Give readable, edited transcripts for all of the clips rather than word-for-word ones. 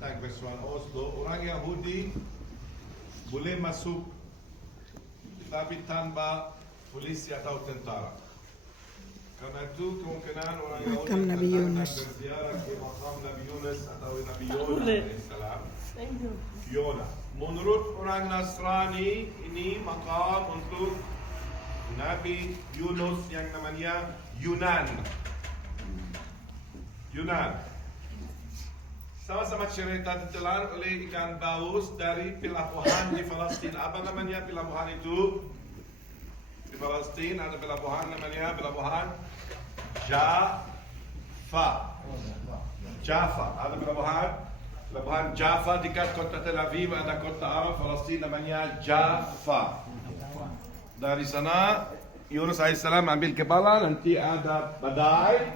tentang versuan Oslo, orang Yahudi boleh masuk tapi tanpa polisi atau tentara. Karena itu kemungkinan orang Yahudi Makam Nabi Yunus berziarah ke makam Nabi Yunus atau Nabi Yona alaihissalam. Yona. Menurut orang Nasrani ini makam untuk Nabi Yunus yang namanya Yunan. Yunan. Sama-sama cerita ditelan oleh ikan paus dari pelabuhan di Palestina. Apa namanya pelabuhan itu? Di Palestina ada pelabuhan namanya pelabuhan Jaffa. Jaffa. Ada pelabuhan Jaffa dekat kota Tel Aviv. Ada kota Arab Palestina namanya Jaffa. Dari sana Yunus alaihissalam ambil kepala, nanti ada badai,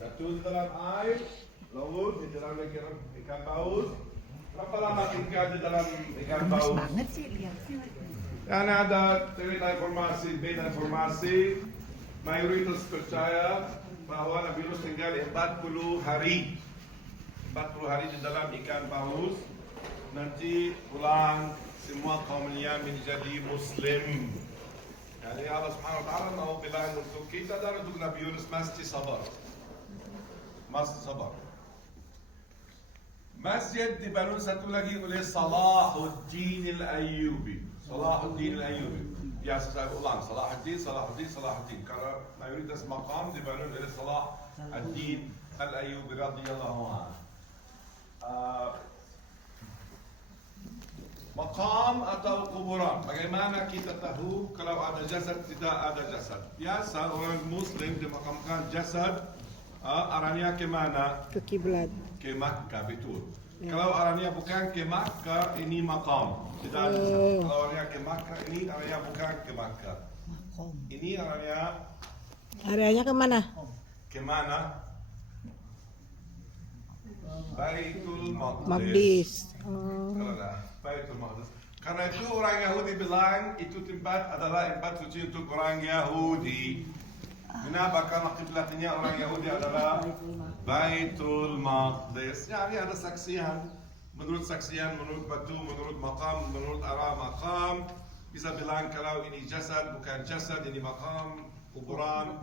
jatuh di dalam air, laut di dalam ikan paus. Berapa lama tinggal di dalam ikan paus? banget sih lihat. Karena ada cerita informasi, beda informasi. Mayoritas percaya bahwa Nabi Yunus tinggal 40 hari. 40 hari di dalam ikan paus. Nanti pulang semua kaumnya menjadi Muslim. Yani Allah Subhanahu wa Ta'ala mau bilang untuk kita dan untuk Nabi Yunus mesti sabar. Mesti sabar. Masjid dibangun satu lagi oleh Salahuddin Al-Ayyubi. Salahuddin Al-Ayyubi. Biasa saya ulang, Salahuddin. Karena mayoritas makam dibangun oleh Salahuddin Al-Ayyubi radhiyallahu anhu. Makam atau kuburan. Bagaimana kita tahu kalau ada jasad, tidak ada jasad? Biasa orang Muslim dimakamkan jasad, arahnya ke mana? Ke kiblat. Ke Makkah, betul. Kalau arahnya bukan ke Makkah, ini makam. Tidak ada jasad. Kalau arahnya ke Makkah, ini arahnya bukan ke Makkah. Ini arahnya Areanya kemana? ke mana? Baitul Maqdis. Maqdis. Baitul Maqdis. Karena itu orang Yahudi bilang itu tempat adalah tempat suci untuk orang Yahudi. Kenapa? Karena kiblatnya orang Yahudi adalah Baitul Maqdis. Yani ada saksian. Menurut saksian, menurut batu, menurut makam, menurut arah makam, bisa bilang kalau ini jasad bukan jasad, ini makam kuburan.